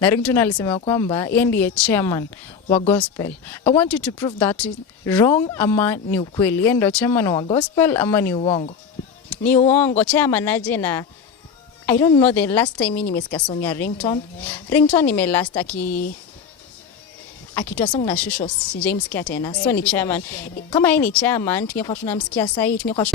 Na Ringtone alisema kwamba yeye ndiye chairman wa gospel. I want you to prove that is wrong ama ni ukweli. Yeye ndio chairman wa gospel ama ni uongo? Ni uongo. Chairman aje na I don't know the last time nimesikia song ya Ringtone. Ringtone nimelast akitoa song na Shusho James kia tena. So ni chairman. Kama yeye ni chairman tungekuwa tunamsikia sahi, tungekuwa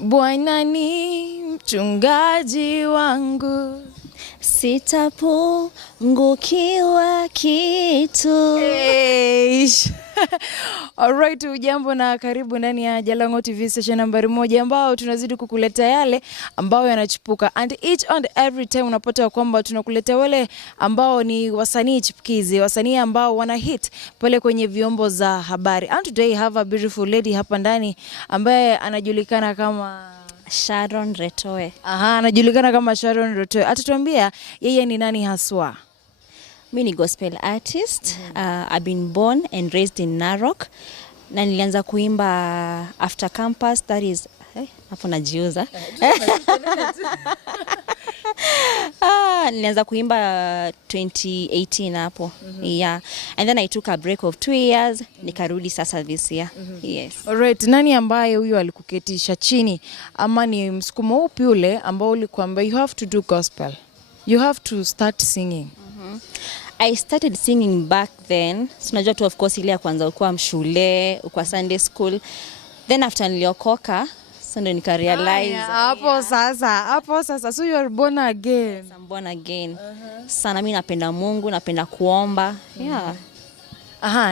Bwana ni mchungaji wangu, sitapungukiwa kitu. Alright, ujambo na karibu ndani ya Jalango TV station nambari 1 ambao tunazidi kukuletea yale ambao yanachipuka. And each and every time unapata kwamba tunakuletea wale ambao ni wasanii chipukizi, wasanii ambao wana hit pale kwenye vyombo za habari. And today I have a beautiful lady hapa ndani ambaye anajulikana kama Sharon Retoe. Anajulikana kama Sharon Retoe. Atatuambia yeye ni nani haswa. Mimi ni gospel artist. I've been born and raised in Narok. Na nilianza kuimba after campus, that is hapo najiuza. Nilianza kuimba 2018 hapo. Yeah. And then I took a break of 2 years, nikarudi sasa this year. Yes. Alright, nani ambaye huyu alikuketisha chini ama ni msukumo upi ule ambao ulikuambia you have to do gospel? You have to start singing. I started singing back then. So unajua tu of course ile ya kwanza ulikuwa mshule, kwa Sunday school. Then after niliokoka, so ndo nika realize hapo sasa so you are born again. Yes, I'm born again. Sana mimi napenda Mungu, napenda kuomba. Yeah.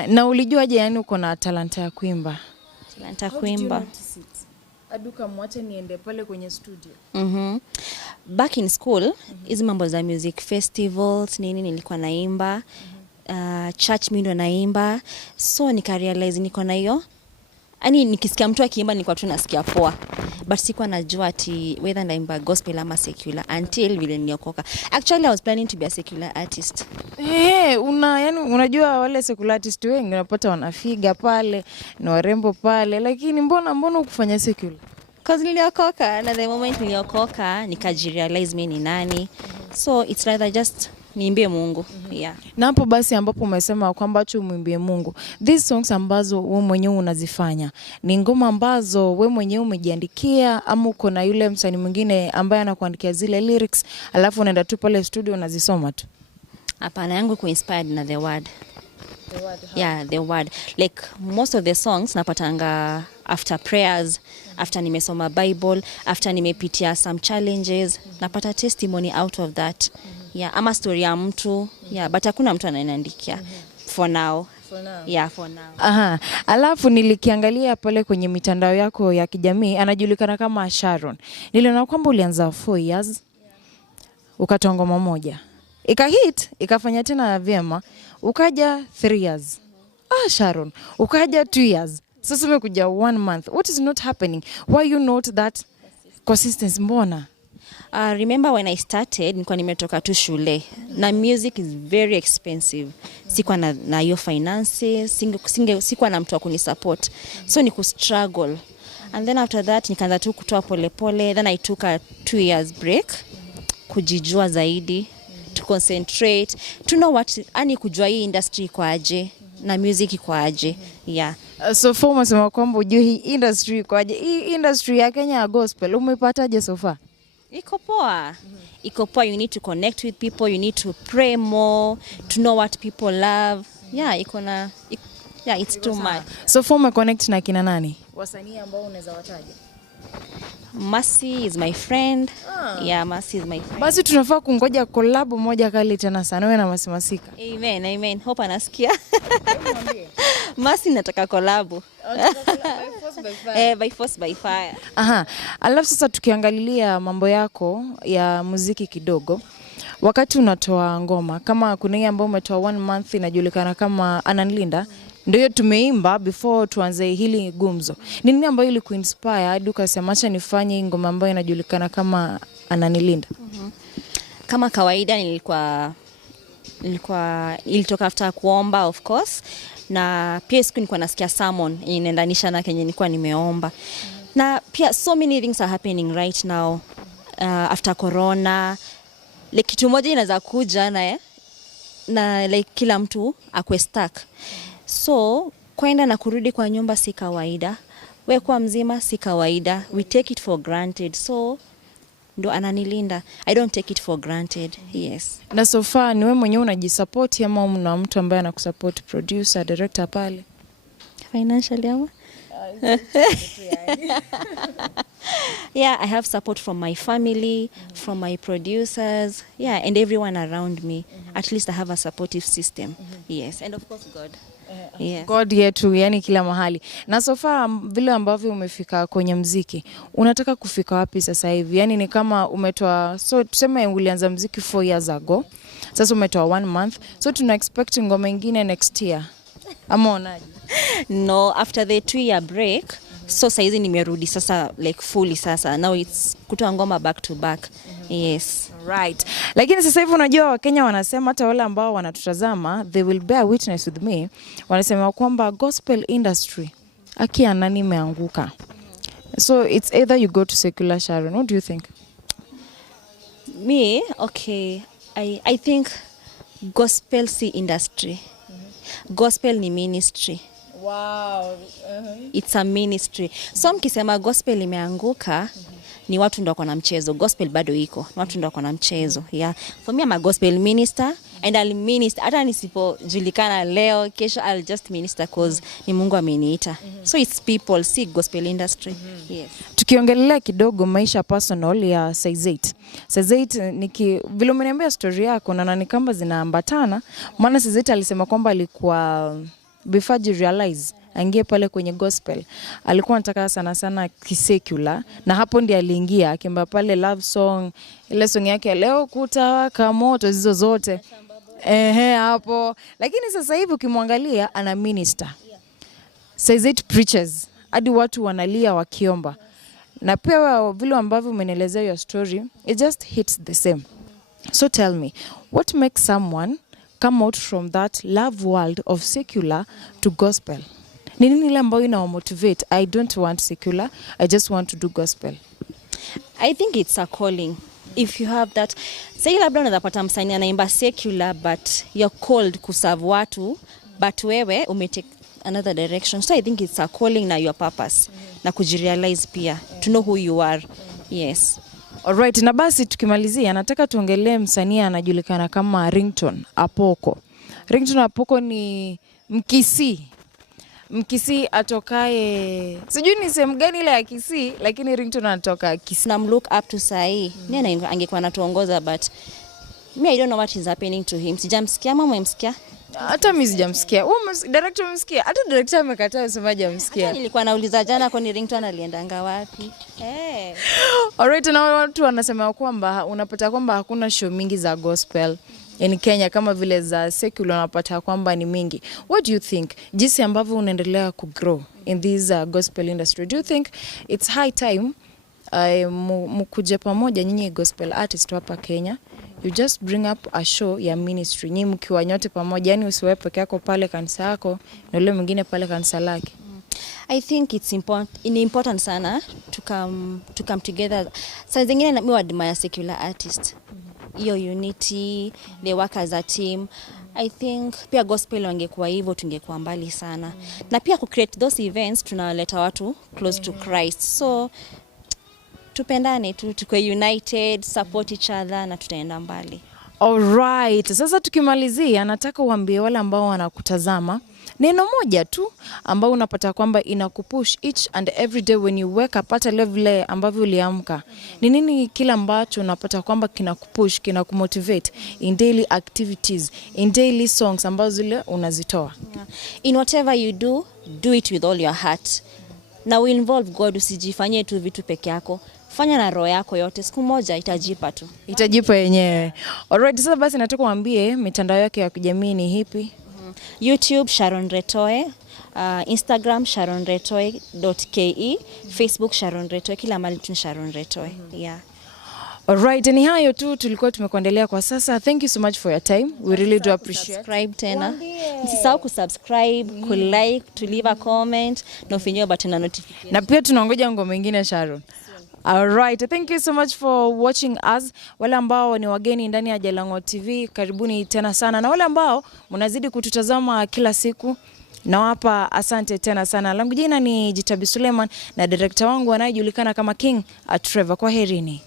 Na ulijuaje yani uko na talanta ya kuimba? Talanta ya kuimba. Aduka mwache niende pale kwenye studio. Back in school, hizi mambo za music festivals, nini nilikuwa naimba. Church mimi ndo naimba. So nika realize niko na hiyo. Ani nikisikia mtu akiimba nilikuwa tu nasikia poa. But sikuwa najua ati whether naimba gospel ama secular until vile niliokoka. Actually I was planning to be a secular artist. Yani unajua wale secular artist wengi unapata wanafiga pale na warembo pale, lakini mbona ukufanya secular? Cause niliokoka, na the moment niliokoka nikajirealize mimi ni nani. So it's rather just niimbie Mungu. Yeah. Na hapo basi ambapo umesema kwamba acha muimbie Mungu. These songs ambazo wewe mwenyewe unazifanya ni ngoma ambazo wewe mwenyewe umejiandikia ama uko na yule msanii mwingine ambaye anakuandikia zile lyrics alafu unaenda tu pale studio unazisoma tu? Hapana, yangu ku inspired na the word. The word. Yeah, the word. Like most of the songs napatanga after prayers, after nimesoma Bible, after nimepitia some challenges, napata testimony out of that. Yeah, ama story ya mtu. Yeah, but hakuna mtu ananiandikia. For now. Yeah, for now. Alafu nilikiangalia pale kwenye mitandao yako ya kijamii, anajulikana kama Sharon. Niliona kwamba ulianza 4 years. Ukatoa ngoma moja. Ikahit, ikafanya tena vyema. Ukaja 3 years. Sharon, ukaja 2 years. Sasa umekuja 1 month. What is not happening? Why you not that consistency mbona? Remember when I started, nilikuwa nimetoka tu shule. Na music is very expensive. Sikuwa na hiyo finances, sikuwa na mtu wa kunisupport. So niku struggle. And then after that nikaanza tu kutoa pole pole. Then I took a 2 years break. Kujijua zaidi, to concentrate, to know what ani kujua hii industry kwa aje na music kwa aje. Yeah. So far umesema kwamba ujue hii industry kwa aje. Hii industry ya Kenya ya gospel umepataje so far? Iko poa. Iko poa, you need to connect with people, you need to pray more, to know what people love. Yeah, it's too much. So far umeconnect na kina nani? Wasanii ambao unaweza wataja? Mercy is my friend. Yeah, Mercy is my friend. Basi tunafaa kungoja collab moja kali tena sana wewe na Masika. Amen. Hope anasikia. Mercy nataka collab. By force by fire. Alafu sasa tukiangalilia mambo yako ya muziki kidogo. Wakati unatoa ngoma, kama kuna hii ambayo umetoa 1 month inajulikana kama Ananilinda, ndio tumeimba before tuanze hili gumzo. Ni nini ambayo ilikuinspire hadi ukasema acha nifanye ngoma ambayo inajulikana kama Ananilinda? Kama kawaida ilitoka after kuomba of course. na pia siku nilikuwa nasikia sermon inaendanisha na kenye nilikuwa nimeomba. Na pia so many things are happening right now after corona. Like kitu moja inaweza kuja na like kila mtu akwe stuck. So kwenda na kurudi kwa nyumba si kawaida. Wewe kwa mzima si kawaida. We take it for granted. So ndo ananilinda. I don't take it for granted. Yes. Na so far ni wewe mwenyewe unajisupport ama una mtu ambaye anakusupport, producer, director pale? Financially ama? Yeah, I have support from my family, from my producers, yeah, and everyone around me. At least I have a supportive system. Yes, and of course God. Yes. God yetu, yani kila mahali. Na so far vile ambavyo umefika kwenye muziki, unataka kufika wapi sasa hivi? Yani ni kama umetoa, so tuseme ulianza muziki 4 years ago. Sasa umetoa 1 month. So tuna expect ngoma nyingine next year. Ama unaje? No, after the 2-year break, so saizi nimerudi sasa like fully sasa. Now it's kutoa ngoma back to back. Yes. Right. Lakini sasa hivi unajua Wakenya wanasema, hata wale ambao wanatutazama, they will bear witness with me. Wanasema kwamba gospel industry akia nani imeanguka. So it's either you go to secular, Sharon. What do you think? Me, okay. I think gospel si industry. Gospel ni ministry. Wow. It's a ministry. So mkisema gospel imeanguka, ni watu ndio wako na mchezo. Gospel bado iko. Ni watu ndio wako na mchezo. Yeah. For me, I'm a gospel minister and I'll minister. Hata nisipojulikana leo, kesho I'll just minister cause ni Mungu ameniita. So it's people, si gospel industry. Yes. Tukiongelea kidogo maisha personal ya Saizate. Saizate vile umeniambia story yako na ni kamba zinaambatana. Maana Saizate alisema kwamba alikuwa before you realize aingie pale kwenye gospel, alikuwa anataka sana kisecular, na hapo ndiye aliingia akimba pale love song, ile song yake leo kutawaka moto, hizo zote hapo. Lakini sasa hivi ukimwangalia ana minister. Saizate preaches hadi watu wanalia wakiomba. Na pia vile ambavyo umenielezea your story, it just hits the same. So tell me, what makes someone come out from that love world of secular to gospel? Ni nini ile ambayo ina motivate? I don't want secular, I just want to do gospel. I think it's a calling. If you have that, say labda unapata msanii anaimba secular but you're called kuserve watu, but wewe umetake another direction. So I think it's a calling na your purpose. Na kujirealize pia, to know who you are. Yes. Alright, na basi tukimalizia nataka tuongelee msanii anajulikana kama Ringtone Apoko. Ringtone Apoko ni Mkisii atokaye, sijui ni sehemu gani ile ya Kisii, lakini Ringtone anatoka Kisii. Na look up to Sai. Nani angekuwa anatuongoza, but me I don't know what is happening to him. Sijamsikia, mama umemsikia? Hata mimi sijamsikia. Director umemsikia? Hata director amekataa usemaje amsikia. Hata nilikuwa nauliza jana kwa ni Ringtone aliendanga wapi. Alright, na watu wanasema kwamba unapata kwamba hakuna show mingi za gospel in Kenya kama vile za secular, unapata kwamba ni mingi. What do you think? Jinsi ambavyo unaendelea ku grow in this gospel industry, do you think it's high time mkuje pamoja nyinyi gospel artist hapa Kenya, you just bring up a show ya ministry nyinyi mkiwa nyote pamoja, yani usiwe peke yako pale kanisa yako na yule mwingine pale kanisa lake? I think it's important sana to come together. Saa zingine mimi admire secular artist. Hiyo unity, they work as a team. I think pia gospel wangekuwa hivyo tungekuwa mbali sana. Na pia ku create those events tunaleta watu close to Christ. So tupendane tu, tukue united, support each other na tutaenda mbali. Alright, sasa tukimalizia nataka uambie wale ambao wanakutazama neno moja tu ambao unapata kwamba inakupush each and every day when you wake up, hata level ambavyo uliamka. Ni nini kila ambacho unapata kwamba kinakupush, kinakumotivate in daily activities, in daily songs ambazo zile unazitoa? In whatever you do, do it with all your heart. Na we involve God, usijifanyie tu vitu peke yako. Fanya na roho yako yote, siku moja itajipa tu. Itajipa yenyewe. Alright, sasa basi nataka kuambie mitandao yake ya kijamii ni hipi? YouTube Sharon Retoe, Instagram sharonretoe.ke, Facebook Sharon Retoe, kila mahali tu Sharon Retoe. Yeah. Alright, ni hayo tu tulikuwa tumekuandalia kwa sasa. Thank you so much for your time. We really do appreciate. Subscribe tena. Msisahau kusubscribe, kulike, to leave a comment na ufinye button na notification. Na pia tunangoja ngoma nyingine Sharon. Alright, thank you so much for watching us. Wale ambao ni wageni ndani ya Jalango TV, karibuni tena sana. Na wale ambao mnazidi kututazama kila siku, nawapa asante tena sana. Langu jina ni Jitabi Suleiman na director wangu anayejulikana kama King Trevor. Kwaherini.